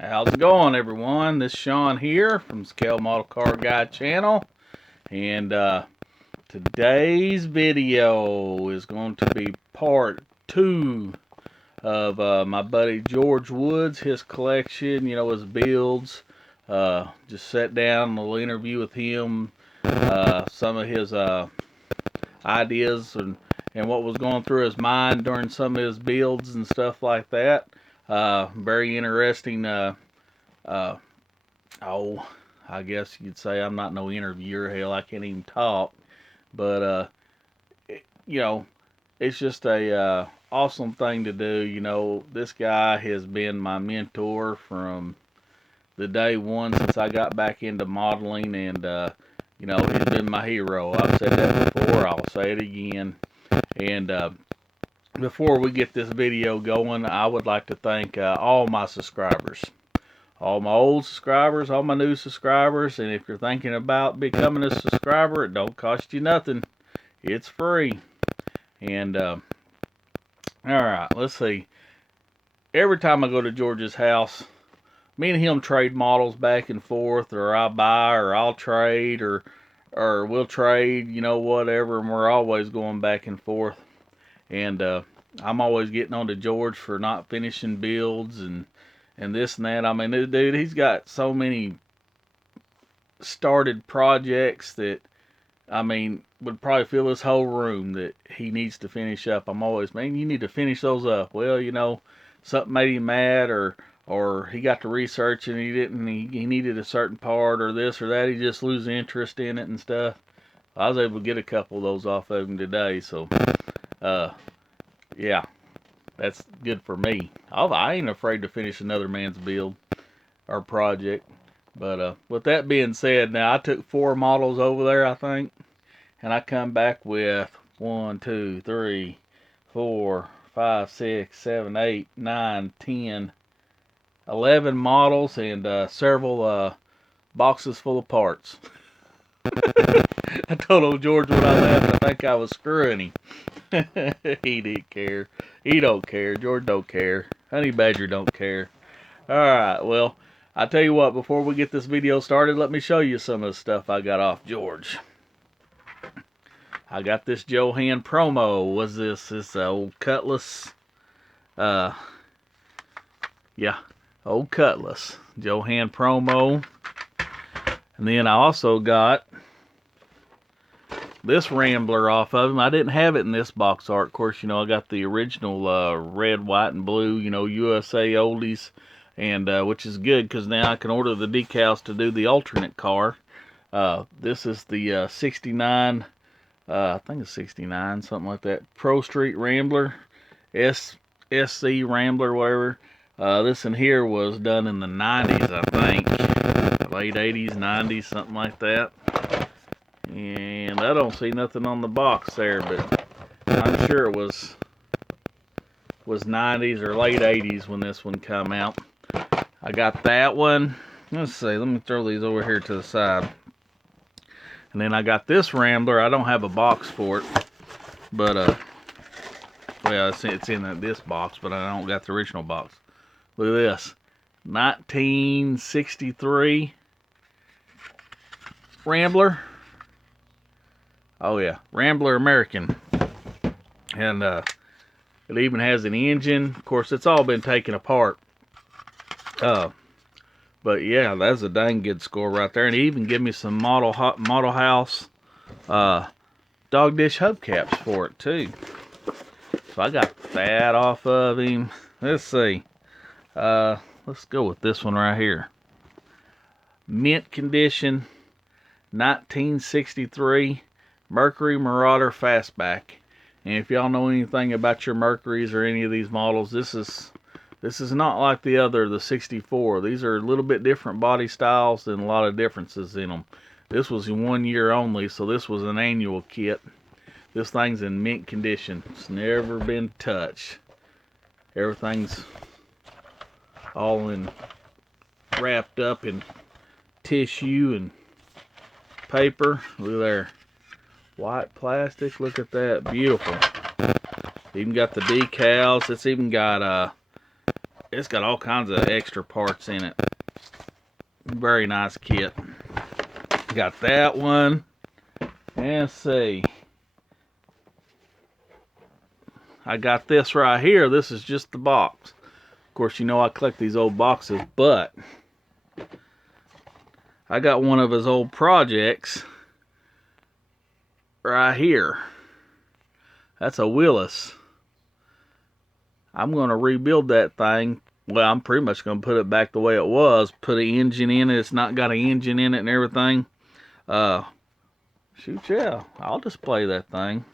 How's it going, everyone? This is Sean here from Scale Model Car Guy channel, and today's video is going to be part 2 of my buddy George Woods, his collection, his builds. Just sat down, a little interview with him, some of his ideas and what was going through his mind during some of his builds and stuff like that. Very interesting. I guess you'd say I'm not no interviewer. Hell, I can't even talk. But it's just a awesome thing to do. This guy has been my mentor from the day one since I got back into modeling, and he's been my hero. I've said that before. I'll say it again. And before we get this video going, I would like to thank all my subscribers. All my old subscribers, all my new subscribers, and if you're thinking about becoming a subscriber, it don't cost you nothing. It's free. And, alright, let's see. Every time I go to George's house, me and him trade models back and forth, or I buy, or I'll trade, or we'll trade, whatever, and we're always going back and forth. And I'm always getting on to George for not finishing builds and this and that. I mean, dude, he's got so many started projects that, would probably fill this whole room that he needs to finish up. I'm always, man, you need to finish those up. Well, something made him mad, or he got to research and he needed a certain part or this or that. He just loses interest in it and stuff. I was able to get a couple of those off of him today, so yeah, that's good for me. I ain't afraid to finish another man's build or project. But with that being said, now I took 4 models over there, I think, and I come back with 1, 2, 3, 4, 5, 6, 7, 8, 9, 10, 11 models and several boxes full of parts. I told old George when I left, I think I was screwing him. He didn't care. He don't care. George don't care. Honey Badger don't care. Alright, well, I tell you what, before we get this video started, let me show you some of the stuff I got off George. I got this Johan promo. Was this old Cutlass? Yeah, old Cutlass. Johan promo. And then I also got this Rambler off of him. I didn't have it in this box art. Of course, I got the original red, white, and blue, USA oldies, and which is good because now I can order the decals to do the alternate car. This is the 69, I think it's 69, something like that, Pro Street Rambler, SC Rambler, whatever. This in here was done in the 90s, I think. Late 80s, 90s, something like that. And I don't see nothing on the box there, but I'm sure it was 90s or late 80s when this one come out. I got that one. Let's see, let me throw these over here to the side. And then I got this Rambler. I don't have a box for it, but well, it's in this box, but I don't got the original box. Look at this, 1963 Rambler. Oh yeah, Rambler American. And it even has an engine. Of course, it's all been taken apart. But yeah, that's a dang good score right there. And he even gave me some model house dog dish hubcaps for it too. So I got that off of him. Let's see. Let's go with this one right here. Mint condition, 1963 Mercury Marauder Fastback. And if y'all know anything about your Mercuries or any of these models, this is not like the 64. These are a little bit different body styles and a lot of differences in them. This was 1 year only, so this was an annual kit. This thing's in mint condition. It's never been touched. Everything's all wrapped up in tissue and paper. Look there. White plastic. Look at that. Beautiful. Even got the decals. It's even got it's got all kinds of extra parts in it. Very nice kit. Got that one. And let's see. I got this right here. This is just the box. Of course, you know I collect these old boxes, but I got one of his old projects right here. That's a Willis. I'm going to rebuild that thing. Well, I'm pretty much going to put it back the way it was. Put an engine in it. It's not got an engine in it and everything. Shoot, yeah. I'll display that thing.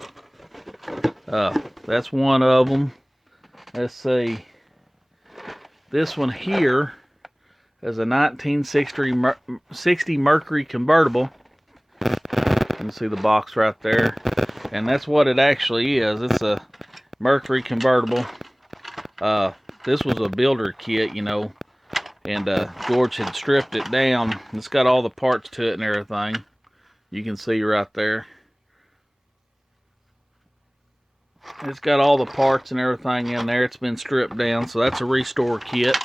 That's one of them. Let's see. This one here is a 1960 Mercury Convertible. You can see the box right there. And that's what it actually is. It's a Mercury Convertible. This was a builder kit, you know. And George had stripped it down. It's got all the parts to it and everything. You can see right there. It's got all the parts and everything in there. It's been stripped down, so that's a restore kit.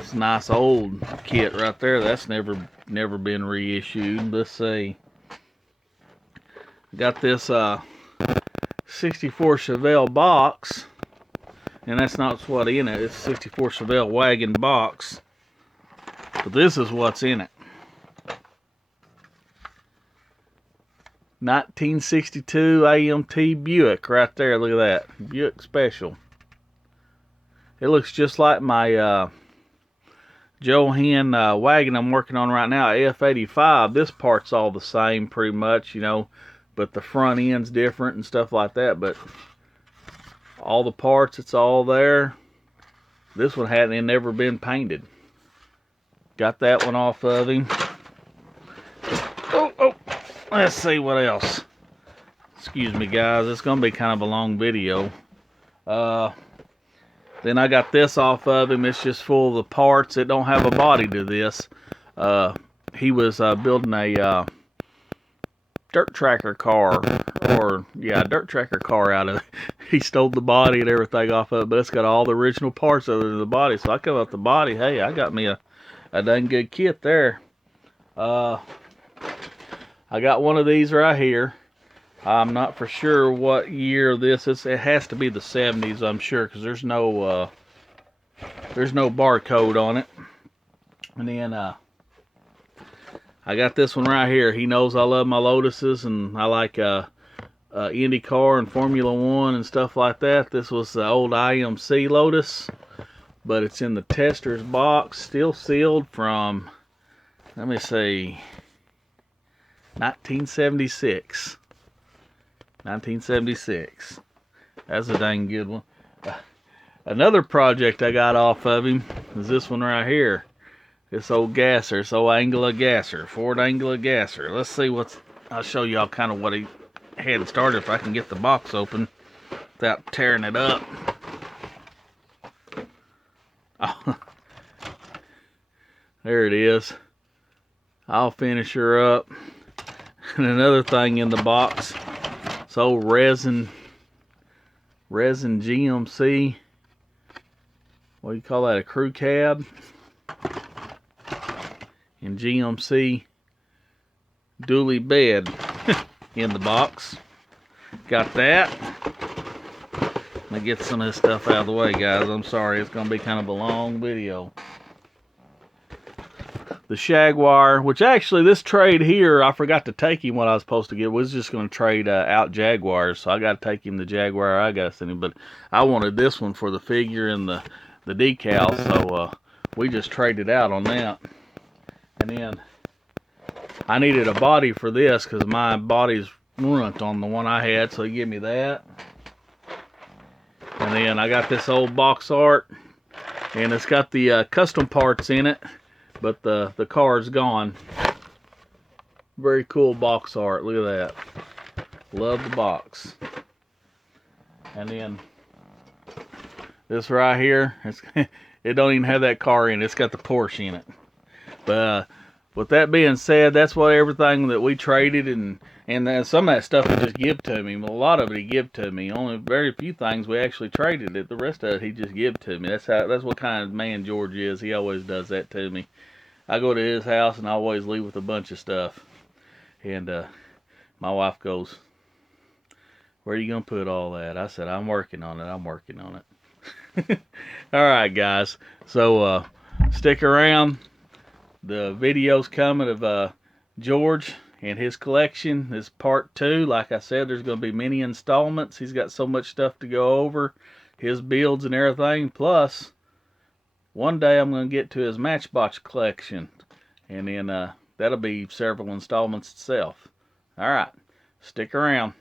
It's a nice old kit right there. That's never been reissued. Let's see. Got this 64 Chevelle box, and that's not what's in it. It's a 64 Chevelle wagon box, but this is what's in it. 1962 Amt Buick right there. Look at that. Buick Special. It looks just like my Johan wagon I'm working on right now, F85. This part's all the same pretty much, you know, but the front end's different and stuff like that. But all the parts, it's all there. This one hadn't never been painted. Got that one off of him. Oh. Let's see what else. Excuse me, guys. It's going to be kind of a long video. Then I got this off of him. It's just full of the parts. It don't have a body to this. He was building a dirt tracker car. Dirt tracker car out of it. He stole the body and everything off of it, but it's got all the original parts other than the body. So I come up the body. Hey, I got me a dang good kit there. I got one of these right here. I'm not for sure what year this is. It has to be the 70s, I'm sure, because there's no barcode on it. And then I got this one right here. He knows I love my Lotuses, and I like IndyCar and Formula One and stuff like that. This was the old IMC Lotus, but it's in the tester's box, still sealed from, let me see, 1976. 1976. That's a dang good one. Another project I got off of him is this one right here. This old gasser, this old Angler gasser, Ford Angler gasser. Let's see I'll show y'all kind of what he had started if I can get the box open without tearing it up. Oh, there it is. I'll finish her up. And another thing in the box, it's old resin GMC. What do you call that? A crew cab. And GMC dually bed in the box. Got that. Let me get some of this stuff out of the way, guys. I'm sorry, it's going to be kind of a long video. The Jaguar, which actually this trade here, I forgot to take him what I was supposed to get. Was just going to trade out Jaguars, so I got to take him the Jaguar I got to send him. But I wanted this one for the figure and the decal, so we just traded out on that. And then I needed a body for this because my body's ruined on the one I had, so he gave me that. And then I got this old box art, and it's got the custom parts in it. But the car's gone. Very cool box art. Look at that. Love the box. And then this right here, it don't even have that car in it. It's got the Porsche in it. But with that being said, that's what everything that we traded, and then some of that stuff he just give to me. A lot of it he give to me. Only very few things we actually traded it. The rest of it he just give to me. That's what kind of man George is. He always does that to me. I go to his house and I always leave with a bunch of stuff. And my wife goes, "Where are you gonna put all that?" I said, "I'm working on it. I'm working on it." All right, guys. So stick around. The video's coming of George and his collection. This is part 2. Like I said, there's going to be many installments. He's got so much stuff to go over, his builds and everything. Plus, one day I'm going to get to his Matchbox collection, and then that'll be several installments itself. All right, stick around.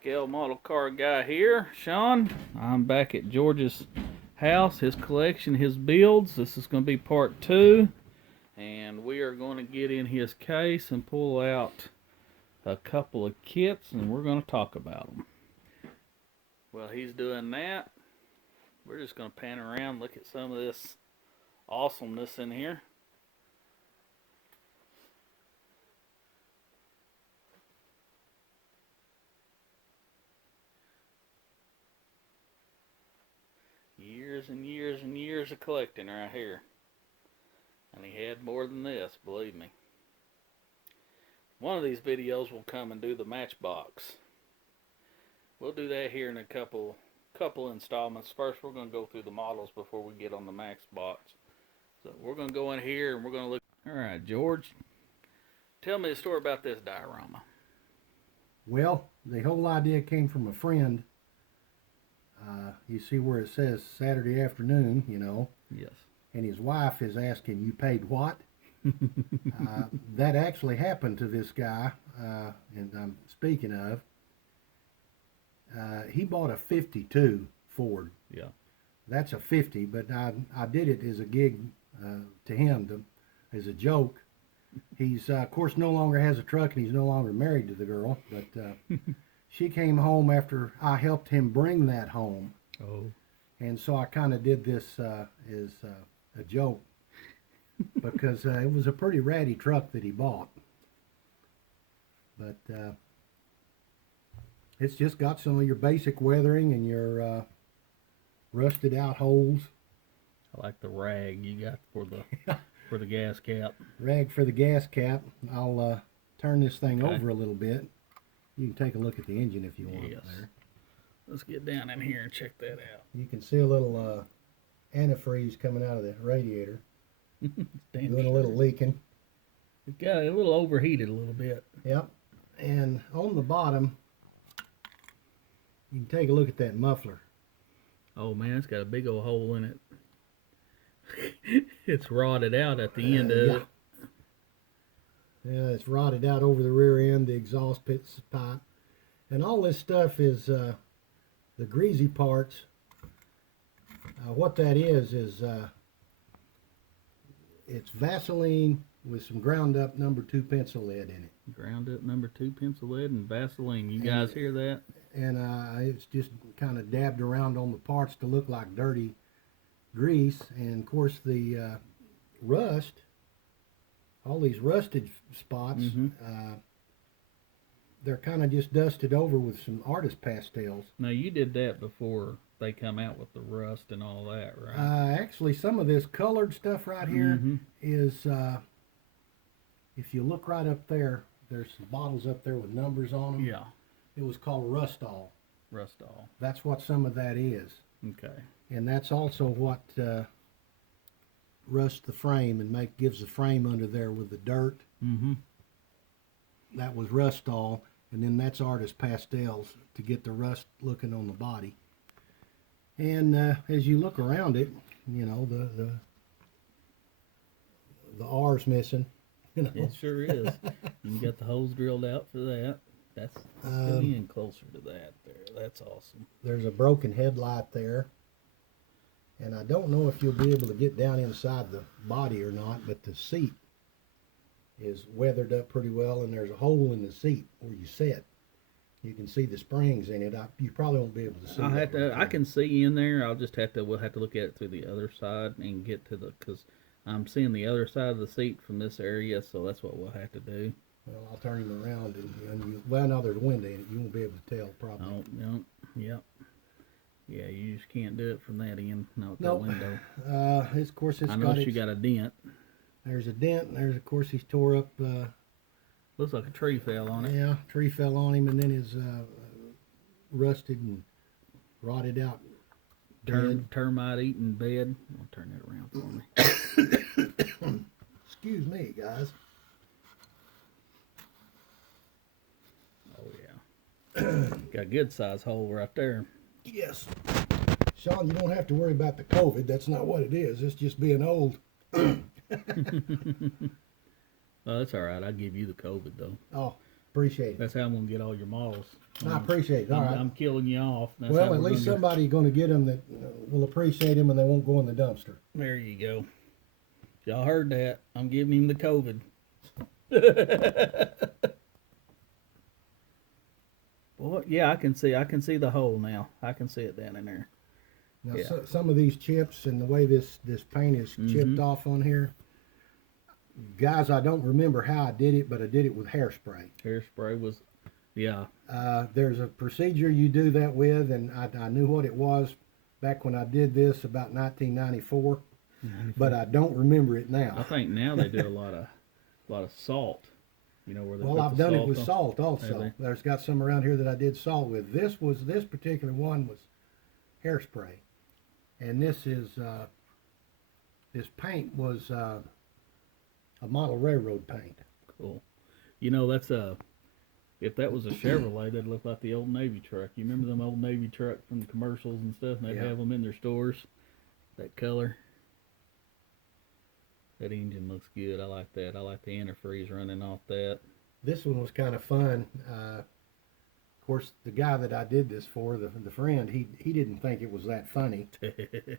Scale model car guy here, Sean. I'm back at George's house, his collection, his builds. This is going to be part 2, and we are going to get in his case and pull out a couple of kits, and we're going to talk about them. While he's doing that, we're just going to pan around, look at some of this awesomeness in here. Years and years and years of collecting right here. And he had more than this, believe me. One of these videos will come and do the Matchbox. We'll do that here in a couple installments. First, we're going to go through the models before we get on the Matchbox. So we're going to go in here and we're going to look. Alright, George, tell me the story about this diorama. Well, the whole idea came from a friend. You see where it says Saturday afternoon, you know. Yes. And his wife is asking, "You paid what?" That actually happened to this guy, and I'm speaking of. He bought a 52 Ford. Yeah. That's a 50, but I did it as a gig to him, as a joke. He's, of course, no longer has a truck, and he's no longer married to the girl, but she came home after I helped him bring that home. Oh. And so I kind of did this as a joke, because it was a pretty ratty truck that he bought. But it's just got some of your basic weathering and your rusted out holes. I like the rag you got for the gas cap. Rag for the gas cap. I'll turn this thing Okay. over a little bit. You can take a look at the engine if you want. Yes. There. Let's get down in here and check that out. You can see a little antifreeze coming out of the radiator. Doing a little leaking. It got a little overheated a little bit. Yep. And on the bottom, you can take a look at that muffler. Oh man, it's got a big old hole in it. It's rotted out at the end of Yeah. it. Yeah, it's rotted out over the rear end, the exhaust pits pipe. And all this stuff is the greasy parts. What that is it's Vaseline with some ground up number 2 pencil lead in it. Ground up number 2 pencil lead and Vaseline. You guys hear that? And it's just kind of dabbed around on the parts to look like dirty grease. And of course the rust, all these rusted spots, they're kind of just dusted over with some artist pastels. Now you did that before they come out with the rust and all that, right? Actually, some of this colored stuff right here is, if you look right up there, there's some bottles up there with numbers on them. Yeah. It was called Rustall. Rustall. That's what some of that is. Okay. And that's also what rusts the frame and gives the frame under there with the dirt. That was Rustall, and then that's artist pastels to get the rust looking on the body. And as you look around it, you know, the R's missing. You know? It sure is. You got the holes drilled out for that. That's getting in closer to that there. That's awesome. There's a broken headlight there. And I don't know if you'll be able to get down inside the body or not, but the seat is weathered up pretty well, and there's a hole in the seat where you sit. You can see the springs in it. You probably won't be able to see. I'll have that to. right I there. can see in there. I'll just have to. We'll have to look at it through the other side and get to the because I'm seeing the other side of the seat from this area, so that's what we'll have to do. Well, I'll turn him around well, now there's a window in it. You won't be able to tell probably. Oh, no, yep, yeah. You just can't do it from that end. Not Nope. that window. Of course, it's I got know she got a dent. There's a dent. And there's, of course, he's tore up. Looks like a tree fell on it. Yeah, tree fell on him, and then his rusted and rotted out. Termite eating bed. I'll turn that around for me. Excuse me, guys. Oh yeah, got a good size hole right there. Yes. Sean, you don't have to worry about the COVID. That's not what it is. It's just being old. Oh, that's all right. I'll give you the COVID though. Oh, appreciate it. That's how I'm gonna get all your models. I appreciate it. All right. I'm killing you off. That's Well, how at we're least gonna somebody's going to get them that will appreciate him and they won't go in the dumpster. There you go. Y'all heard that? I'm giving him the COVID. Well, yeah, I can see the hole now. I can see it down in there. Now, Yeah. some of these chips and the way this paint is chipped off on here, guys, I don't remember how I did it, but I did it with hairspray. Hairspray was, yeah. There's a procedure you do that with, and I knew what it was back when I did this about 1994, but I don't remember it I now. think now they do a lot of salt. You know where they Well, put I've the done it salt with on. salt also. Have There's got some around here that I did salt with. This particular one was hairspray, and this paint was a model railroad paint. Cool. You know that's if that was a Chevrolet, that'd look like the old Navy truck. You remember them old Navy trucks from the commercials and stuff? And they'd Yeah. have them in their stores. That color. That engine looks good. I like that. I like the antifreeze running off that. This one was kind of fun. Of course, the guy that I did this for, the friend, he didn't think it was that funny,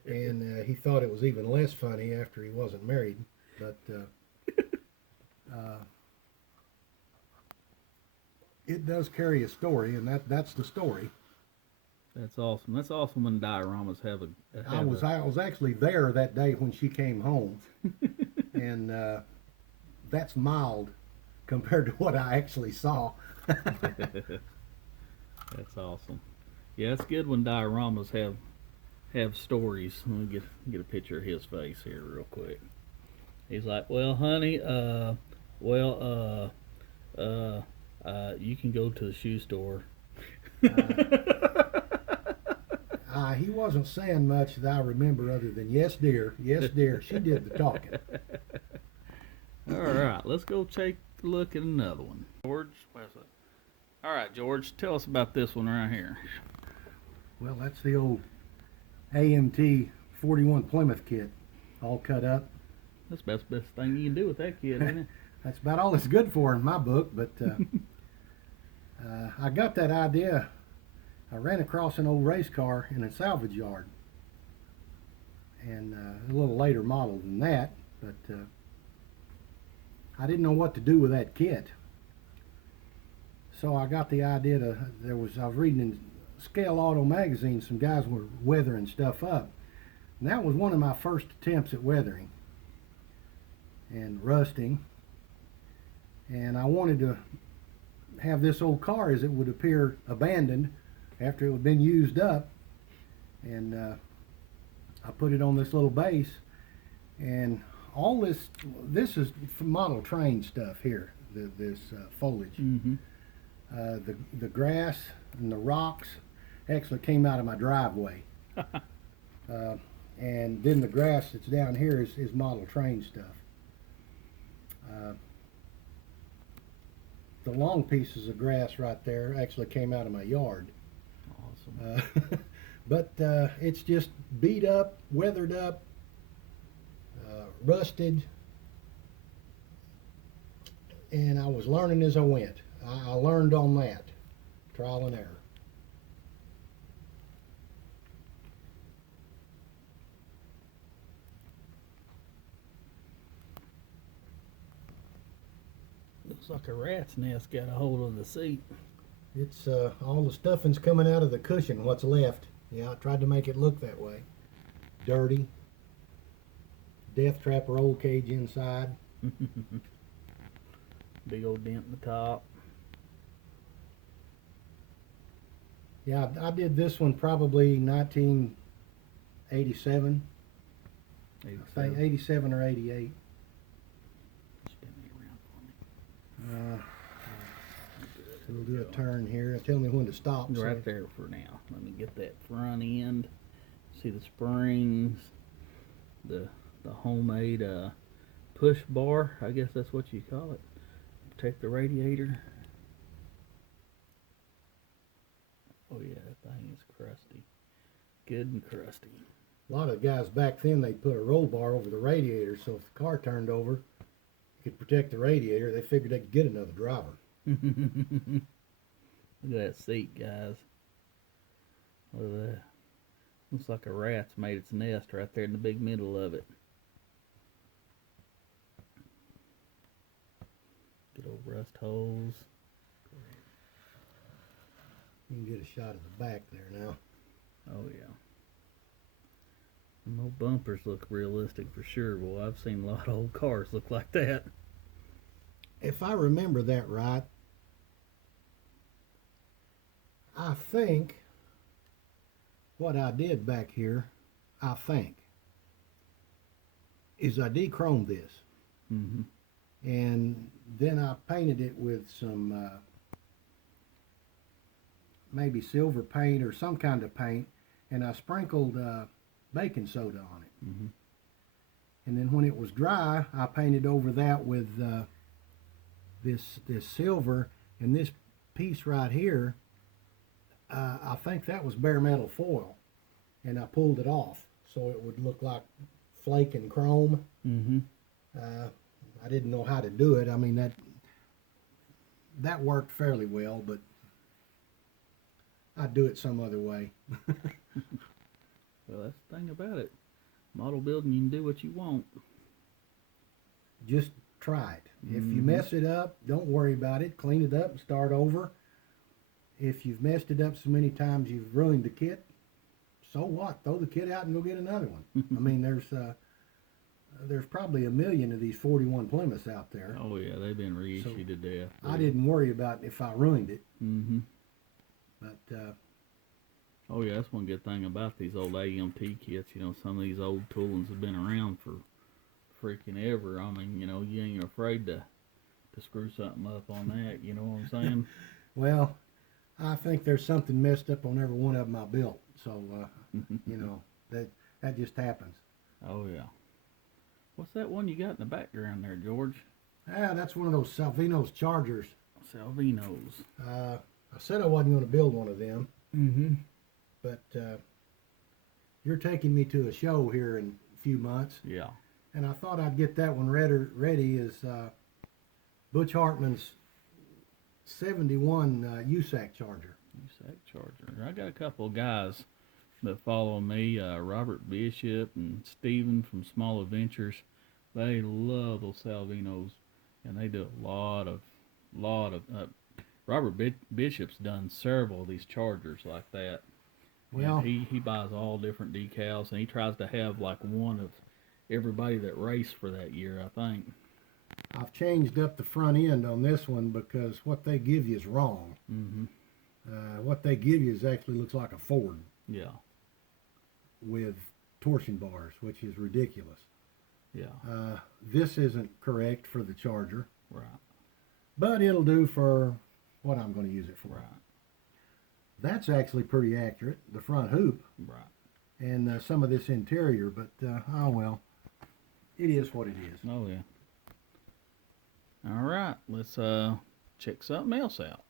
and he thought it was even less funny after he wasn't married. But it does carry a story, and that's the story. That's awesome. That's awesome when dioramas have a. I was actually there that day when she came home, and that's mild compared to what I actually saw. That's awesome. Yeah, it's good when dioramas have stories. Let me get a picture of his face here real quick. He's like, well, honey, you can go to the shoe store. He wasn't saying much that I remember other than yes, dear, yes, dear. She did the talking. All right, let's go take a look at another one. George, where's it? All right, George, tell us about this one right here. Well, that's the old AMT 41 Plymouth kit, all cut up. That's the best thing you can do with that kid, isn't it? That's about all it's good for in my book, but I got that idea. I ran across an old race car in a salvage yard, and a little later model than that, but I didn't know what to do with that kit. So I got the idea I was reading in Scale Auto magazine, some guys were weathering stuff up, and that was one of my first attempts at weathering and rusting, and I wanted to have this old car as it would appear abandoned after it had been used up, and I put it on this little base, and all this is model train stuff here, this foliage. Mm-hmm. The grass and the rocks actually came out of my driveway, and then the grass that's down here is model train stuff. The long pieces of grass right there actually came out of my yard. Awesome. But it's just beat up, weathered up, rusted, and I was learning as I went. I learned on that, trial and error. Looks like a rat's nest got a hold of the seat. It's all the stuffing's coming out of the cushion, what's left. Yeah, I tried to make it look that way. Dirty. Death trap roll cage inside. Big old dent in the top. Yeah, I did this one probably 1987. I think 87 or 88. Spin me around for me. So we'll do a turn here. Tell me when to stop. Right there for now. Let me get that front end. See the springs, the homemade push bar. I guess that's what you call it. Protect the radiator. Oh yeah, that thing is crusty. Good and crusty. A lot of guys back then, they put a roll bar over the radiator, so if the car turned over, it could protect the radiator. They figured they could get another driver. Look at that seat, guys. Look at that. Looks like a rat's made its nest right there in the big middle of it. Good old rust holes. You can get a shot of the back there now. Oh yeah. Them old bumpers look realistic for sure. Well, I've seen a lot of old cars look like that. If I remember that right, I think what I did back here, is I de-chromed this. Mm-hmm. And then I painted it with some maybe silver paint or some kind of paint, and I sprinkled baking soda on it. Mm-hmm. And then when it was dry, I painted over that with this silver, and this piece right here, I think that was bare metal foil, and I pulled it off so it would look like flake and chrome. Mm-hmm. I didn't know how to do it. I mean, that worked fairly well, but I'd do it some other way. Well, that's the thing about it. Model building, you can do what you want. Just try it. If you Mhm. mess it up, don't worry about it. Clean it up and start over. If you've messed it up so many times you've ruined the kit, so what? Throw the kit out and go get another one. I mean, there's probably a million of these 41 Plymouths out there. Oh yeah, they've been reissued to death. I didn't worry about if I ruined it, Mm-hmm. but Oh yeah, that's one good thing about these old AMT kits. You know, some of these old toolings have been around for freaking ever. I mean, you know, you ain't afraid to screw something up on that. You know what I'm saying? well, I think there's something messed up on every one of them I built. So you know, that just happens. Oh yeah. What's that one you got in the background there, George? That's one of those Salvino's Chargers. Salvinos. I said I wasn't going to build one of them, Mm-hmm. but you're taking me to a show here in a few months, Yeah. and I thought I'd get that one ready as Butch Hartman's 71 USAC Charger. USAC Charger. I got a couple of guys that follow me, Robert Bishop and Steven from Small Adventures. They love those Salvinos, and they do a lot of Robert Bishop's done several of these Chargers like that. Well, And he buys all different decals, and he tries to have like one of everybody that raced for that year, I think. I've changed up the front end on this one because what they give you is wrong. Mm-hmm. What they give you actually looks like a Ford Yeah. with torsion bars, which is ridiculous. Yeah. This isn't correct for the Charger, Right. but it'll do for what I'm going to use it for. Right. That's actually pretty accurate, the front hoop Right. and some of this interior, but oh well, it is what it is. Oh yeah. All right, let's check something else out.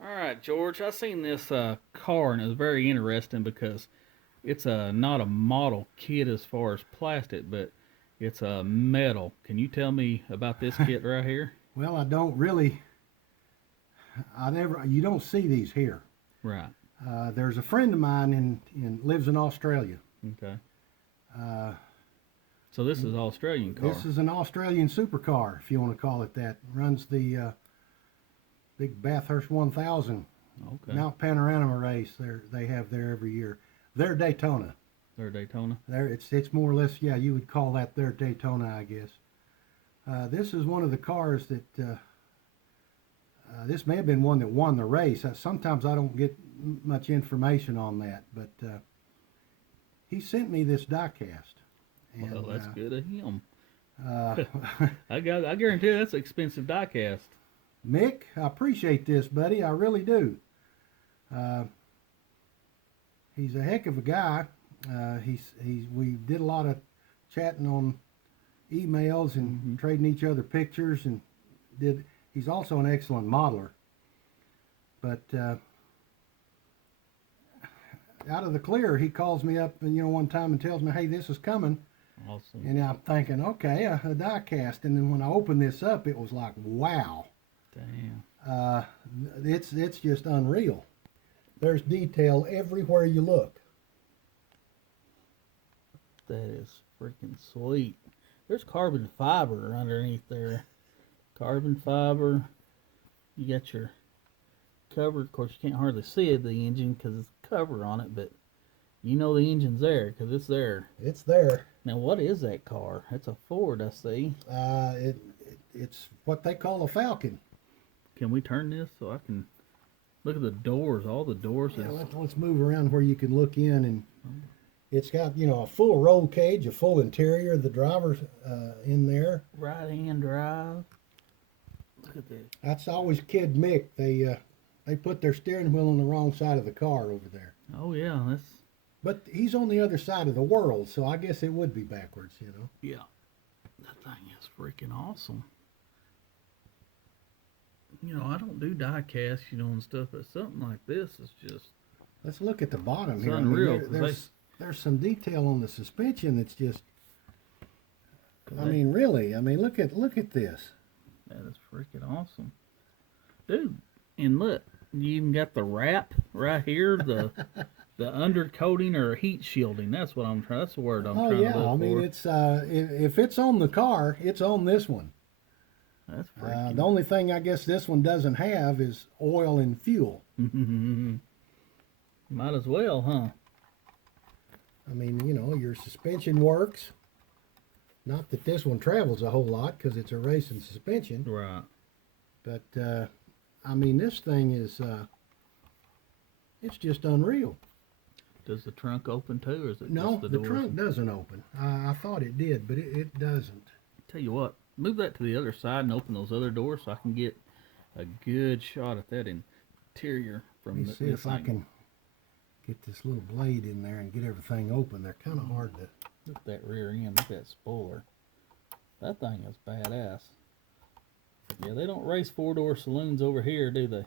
All right, George, I seen this car and it was very interesting because it's not a model kit as far as plastic, but it's a metal. Can you tell me about this kit right here? Well, I don't really. You don't see these here. Right. There's a friend of mine lives in Australia. Okay. So this is Uh, Australian car. This is an Australian supercar, if you want to call it that. Runs the big Bathurst 1000 Okay. Mount Panorama race. They have there every year. Their Daytona. Their Daytona. There, it's more or less, yeah, you would call that their Daytona, I guess. This is one of the cars that this may have been one that won the race. Sometimes I don't get much information on that, but he sent me this diecast. And, Well, that's good of him. Uh, I guarantee you that's an expensive diecast. Mick, I appreciate this, buddy. I really do. He's a heck of a guy. We did a lot of chatting on emails and trading each other pictures, and he's also an excellent modeler. But out of the clear, he calls me up and one time and tells me, "Hey, this is coming." Awesome. And I'm thinking, okay, a die cast. And then when I opened this up, it was like, wow. Damn. It's just unreal. There's detail everywhere you look. That is freaking sweet. There's carbon fiber underneath there. Carbon fiber. You got your cover. Of course, you can't hardly see the engine because it's cover on it, but you know the engine's there because it's there. It's there. Now, what is that car? It's a Ford, I see. It's what they call a Falcon. Can we turn this so I can look at the doors? All the doors. Yeah, let's move around where you can look in, and it's got a full roll cage, a full interior. The driver's in there. Right-hand drive. Look at this. That's always Kid Mick. They put their steering wheel on the wrong side of the car over there. Oh yeah, that's. But he's on the other side of the world, so I guess it would be backwards, Yeah, that thing is freaking awesome. I don't do die casts, and stuff, but something like this is just. Let's look at the bottom It's here. unreal. There's some detail on the suspension that's just. Really. Look at this. That is freaking awesome, dude. And look, you even got the wrap right here, the undercoating or heat shielding. That's what I'm trying. That's the word I'm trying to look for. It's if it's on the car, it's on this one. That's freaking. The only thing I guess this one doesn't have is oil and fuel. Might as well, huh? Your suspension works. Not that this one travels a whole lot because it's a racing suspension. Right. But this thing is it's just unreal. Does the trunk open too, or is it No, just the the doors? trunk doesn't open. I thought it did, but it doesn't. Tell you what, move that to the other side and open those other doors so I can get a good shot at that interior from Let me see if I can get this little blade in there and get everything open. They're kind of hard to. Look at that rear end, look at that spoiler. That thing is badass. Yeah, they don't race four-door saloons over here, do they?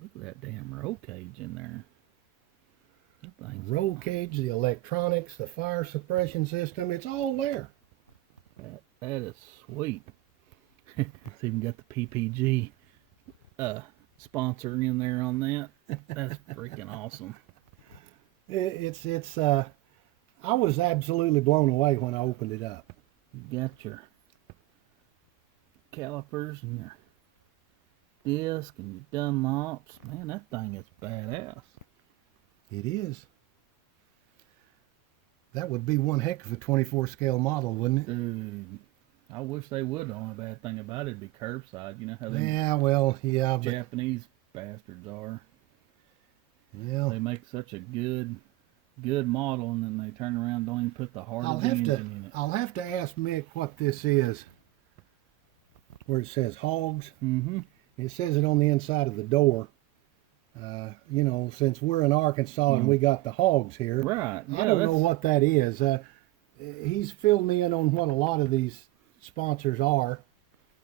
Look at that damn roll cage in there. That thing's Roll cage, the electronics, the fire suppression system, it's all there. that is sweet. It's even got the PPG sponsor in there on that. That's freaking awesome. I was absolutely blown away when I opened it up. You got your calipers and your disc and your Dunlops. Man, that thing is badass. It is. That would be one heck of a 24 scale model, wouldn't it? Dude, I wish they would. The only bad thing about it would be curbside. You know how they Yeah, but Japanese bastards are. yeah. They make such a good model, and then they turn around and don't even put the heart I'll of the have engine to in it. I'll have to ask Mick what this is. Where it says hogs. Mm-hmm. It says it on the inside of the door. Since we're in Arkansas and we got the hogs here, Right. I don't know what that is. He's filled me in on what a lot of these sponsors are.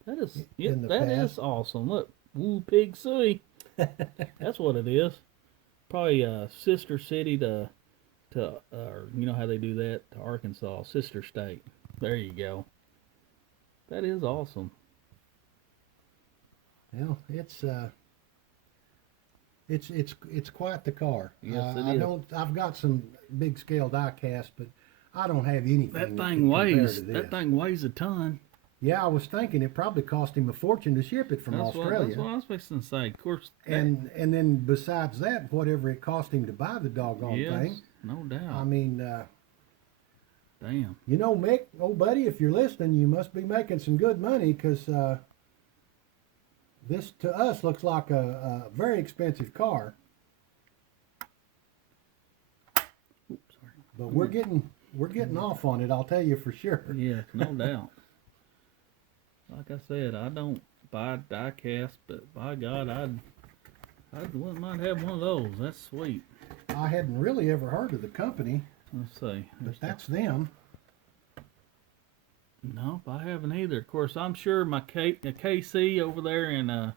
That is, in the that is past. awesome. Look, Woo Pig Suey. That's what it is. Probably a sister city to you know how they do that to Arkansas, sister state. There you go. That is awesome. Well, it's quite the car. Yes, it is. I've got some big scale die cast, but I don't have anything. That that thing can compare weighs. to That this. thing weighs a ton. Yeah, I was thinking it probably cost him a fortune to ship it from Australia. That's what I was fixing to say. Of course. And then besides that, whatever it cost him to buy the doggone yes, thing. no doubt. I mean, damn. you know, Mick, old buddy, if you're listening, you must be making some good money because this to us looks like a very expensive car. Oops, sorry. But we're getting off on it. I'll tell you for sure. Yeah, no doubt. Like I said, I don't buy die cast, but by God, I wouldn't mind having one of those. That's sweet. I hadn't really ever heard of the company, Let's see. but that's them. Nope, I haven't either. Of course, I'm sure my KC over there in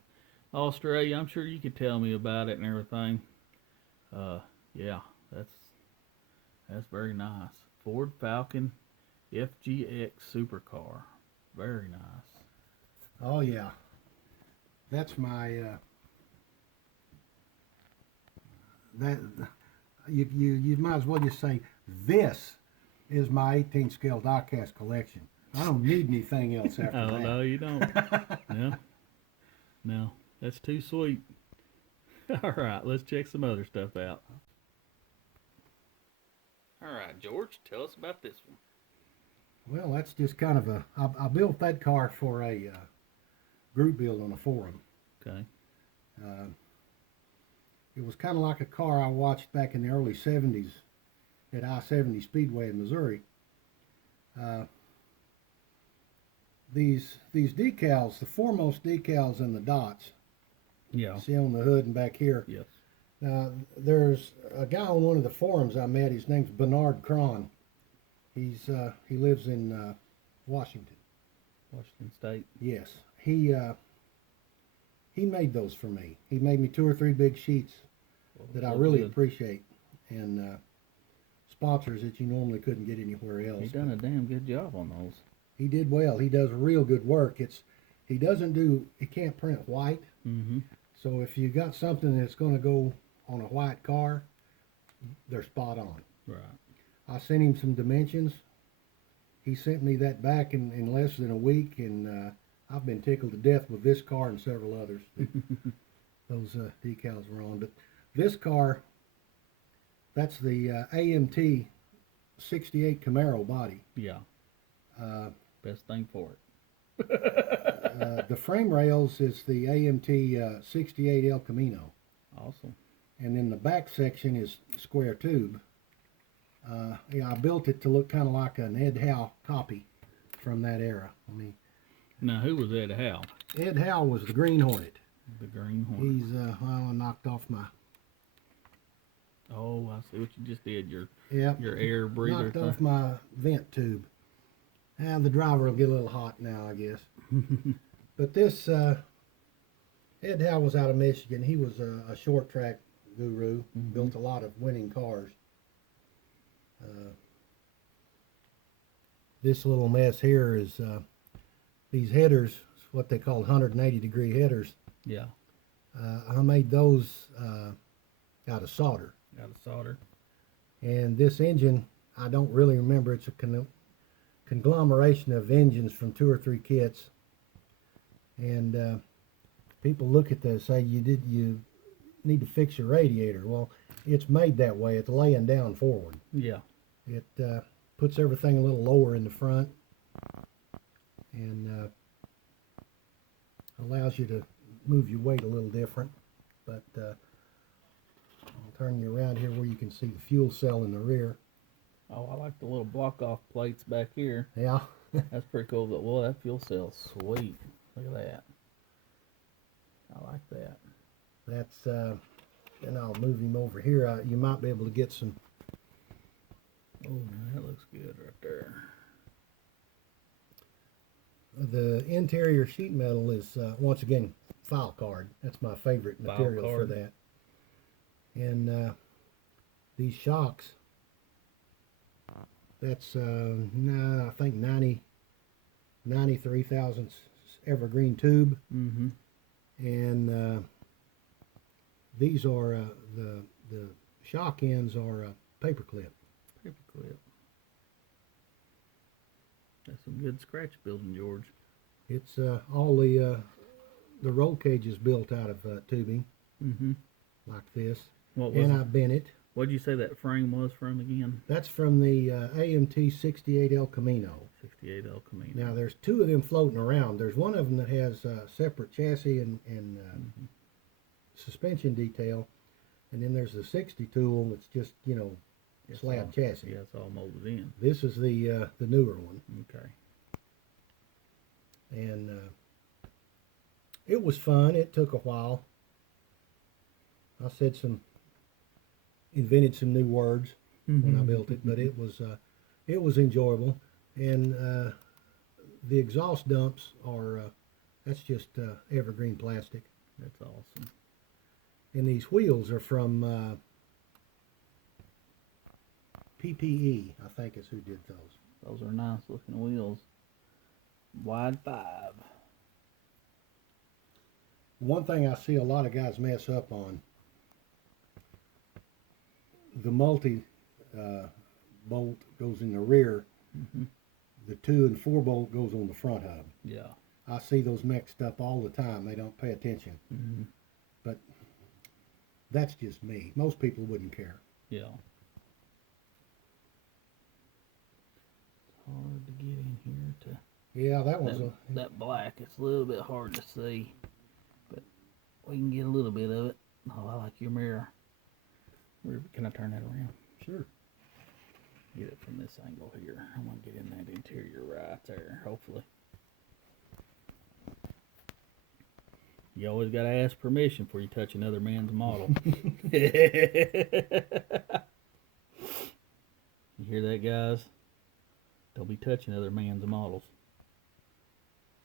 Australia, I'm sure you could tell me about it and everything. Yeah, that's very nice. Ford Falcon FGX supercar. Very nice. Oh yeah, that's my that you might as well just say this is my 18 scale diecast collection. I don't need anything else after Oh, that. no, you don't. No, that's too sweet. All right, let's check some other stuff out. All right, George, tell us about this one. Well, that's just kind of I built that car for a group build on a forum. Okay. It was kind of like a car I watched back in the early 70s at I-70 Speedway in Missouri. These decals, the foremost decals and the dots, Yeah. see on the hood and back here. Yes. There's a guy on one of the forums I met. His name's Bernard Krohn. He lives in Washington. Washington State. Yes, he made those for me. He made me 2 or 3 big sheets that I really appreciate, and sponsors that you normally couldn't get anywhere else. He done a damn good job on those. He did well. He does real good work. He can't print white. Mm-hmm. So if you got something that's going to go on a white car, they're spot on. Right. I sent him some dimensions. He sent me that back in less than a week, and I've been tickled to death with this car and several others that those decals were on. But this car, that's the AMT 68 Camaro body. Yeah. Best thing for it. The frame rails is the AMT 68 El Camino. Awesome. And then the back section is square tube. Yeah, I built it to look kind of like an Ed Howe copy from that era. I mean, Now, who was Ed Howe? Ed Howe was the Green Hornet. The Green Hornet. He's I knocked off my. Oh, I see what you just did. Your Yep. air breather Knocked thing. off my vent tube. And the driver will get a little hot now, I guess. But this Ed Howe was out of Michigan. He was a short track guru. Mhm. Built a lot of winning cars. This little mess here is these headers, what they call 180-degree headers. Yeah. I made those out of solder. Got a solder. And this engine, I don't really remember. It's a conglomeration of engines from 2 or 3 kits. And people look at this and say, you need to fix your radiator. Well, it's made that way. It's laying down forward. Yeah. It puts everything a little lower in the front and allows you to move your weight a little different. But I'll turn you around here where you can see the fuel cell in the rear. Oh, I like the little block off plates back here. Yeah. That's pretty cool. But well, that fuel cell's sweet. Look at that. I like that. That's then I'll move him over here. You might be able to get some. Oh, that looks good right there. The interior sheet metal is once again file card. That's my favorite File material for card. that. And these shocks, that's I think 93 thousandths evergreen tube. Mm-hmm. And these are the shock ends are paper clip. Paperclip. That's some good scratch building, George. It's all the roll cage is built out of tubing Mm-hmm. like this, What was and it? I bent it. What'd you say that frame was from again? That's from the AMT 68 El Camino. 68 El Camino. Now there's two of them floating around. There's one of them that has separate chassis and suspension detail, and then there's the 60 tool that's just slab chassis. Yeah, it's all molded in. This is the newer one, Okay. and it was fun. It took a while. I invented some new words when I built it, but it was enjoyable. And the exhaust dumps are that's just evergreen plastic, That's awesome. and these wheels are from PPE, I think is who did those. Those are nice looking wheels. Wide 5. One thing I see a lot of guys mess up on, the multi bolt goes in the rear, Mm-hmm. the 2 and 4 bolt goes on the front hub. Yeah. I see those mixed up all the time. They don't pay attention. Mm-hmm. But that's just me. Most people wouldn't care. Yeah. It's hard to get in here to Yeah, that was that black. It's a little bit hard to see, but we can get a little bit of it. Oh, I like your mirror. Can I turn that around? sure. Get it from this angle here. I want to get in that interior right there, hopefully. You always got to ask permission before you touch another man's model. You hear that, guys? Don't be touching other man's models.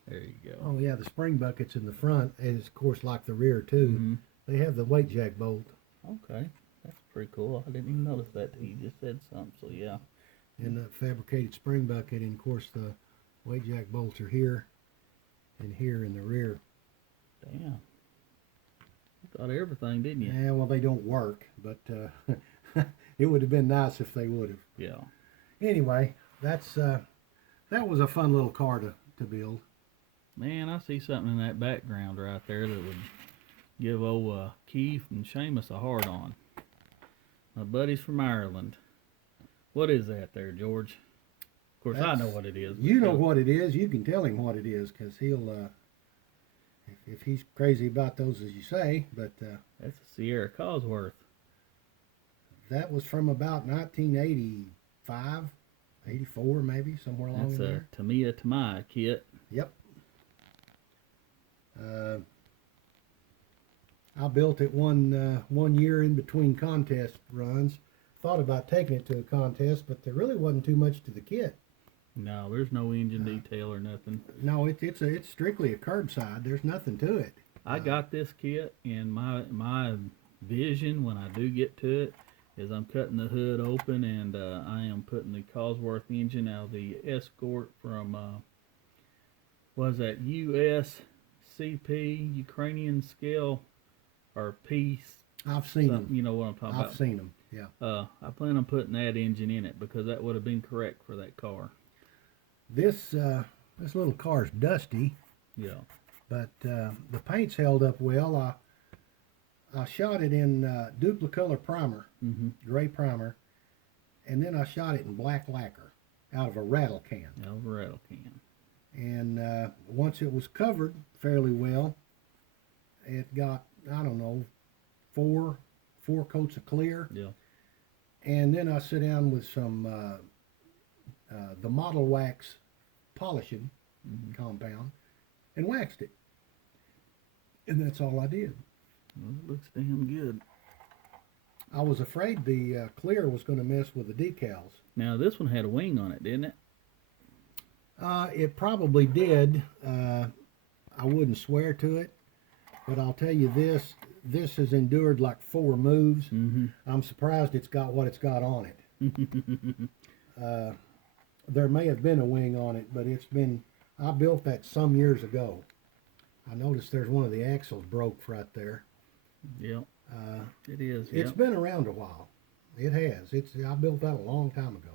There you go. Oh yeah, the spring buckets in the front is of course like the rear too. Mhm. They have the weight jack bolt, Okay, that's pretty cool. I didn't even notice that till you just said something, so yeah. and the fabricated spring bucket, and of course the weight jack bolts are here and here in the rear. Damn. You thought of everything, didn't you? Yeah, well they don't work, but it would have been nice if they would have. Yeah. Anyway, that was a fun little car to build. Man, I see something in that background right there that would give old Keith and Seamus a hard on. My buddies from Ireland. What is that there, George? Of course, I know what it is. You know what it is. You can tell him what it is, because he'll, if he's crazy about those as you say, but That's a Sierra Cosworth. that was from about 1985, 84 maybe, somewhere along That's in a there. Tamiya Tamai kit. Yep. I built it one year in between contest runs. Thought about taking it to a contest, but there really wasn't too much to the kit. No, there's no engine detail or nothing. No, it's strictly a curbside. There's nothing to it. I got this kit, and my vision when I do get to it is I'm cutting the hood open, and I am putting the Cosworth engine out of the Escort from was that USCP Ukrainian scale or piece. I've seen them. You know what I'm talking I've about. seen them. Yeah. I plan on putting that engine in it because that would have been correct for that car. This little car's dusty, Yeah. but the paint's held up well. I shot it in Duplicolor primer, Mm-hmm. gray primer, and then I shot it in black lacquer out of a rattle can. Out of a rattle can. And once it was covered fairly well, it got, I don't know, four coats of clear. Yeah. And then I sit down with some the model wax polishing compound and waxed it. And that's all I did. Well, it looks damn good. I was afraid the clear was going to mess with the decals. Now this one had a wing on it, didn't it? It probably did. I wouldn't swear to it, but I'll tell you this has endured like 4 moves. Mm-hmm. I'm surprised it's got what it's got on it. There may have been a wing on it, but I built that some years ago. I noticed there's one of the axles broke right there. Yep. It is. It's Yep. been around a while. It has. I built that a long time ago.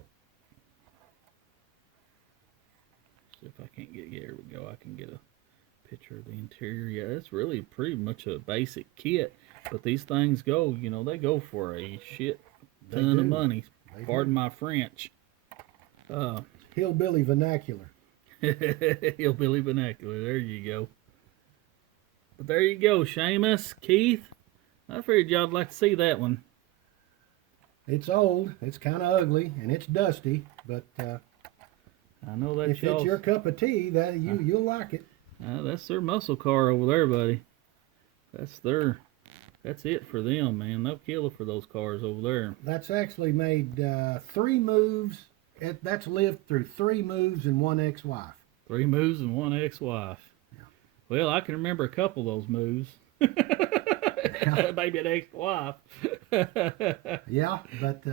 See if I can't get, yeah, here we go. I can get a picture of the interior. Yeah, it's really pretty much a basic kit. But these things go, you know, they go for a shit ton of money. Pardon my French. Hillbilly vernacular. Hillbilly vernacular. There you go. But there you go, Seamus, Keith. I figured y'all'd like to see that one. It's old, it's kind of ugly, and it's dusty, but I know that if it's your cup of tea, that you'll like it. That's their muscle car over there, buddy. That's it for them, man. No killer for those cars over there. That's actually made 3 moves. That's lived through 3 moves and 1 ex-wife. 3 moves and 1 ex-wife. Yeah. Well, I can remember a couple of those moves. Maybe an ex-wife. Yeah, but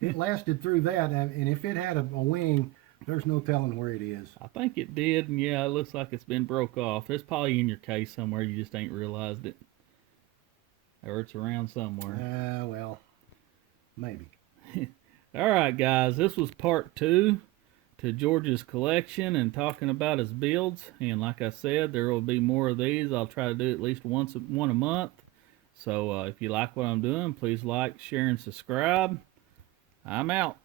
it lasted through that, and if it had a wing, there's no telling where it is. I think it did, and yeah, it looks like it's been broke off. It's probably in your case somewhere. You just ain't realized it. Or it's around somewhere. Well, maybe. All right, guys, this was part 2 to George's collection and talking about his builds. And like I said, there will be more of these. I'll try to do at least one a month. So if you like what I'm doing, please like, share, and subscribe. I'm out.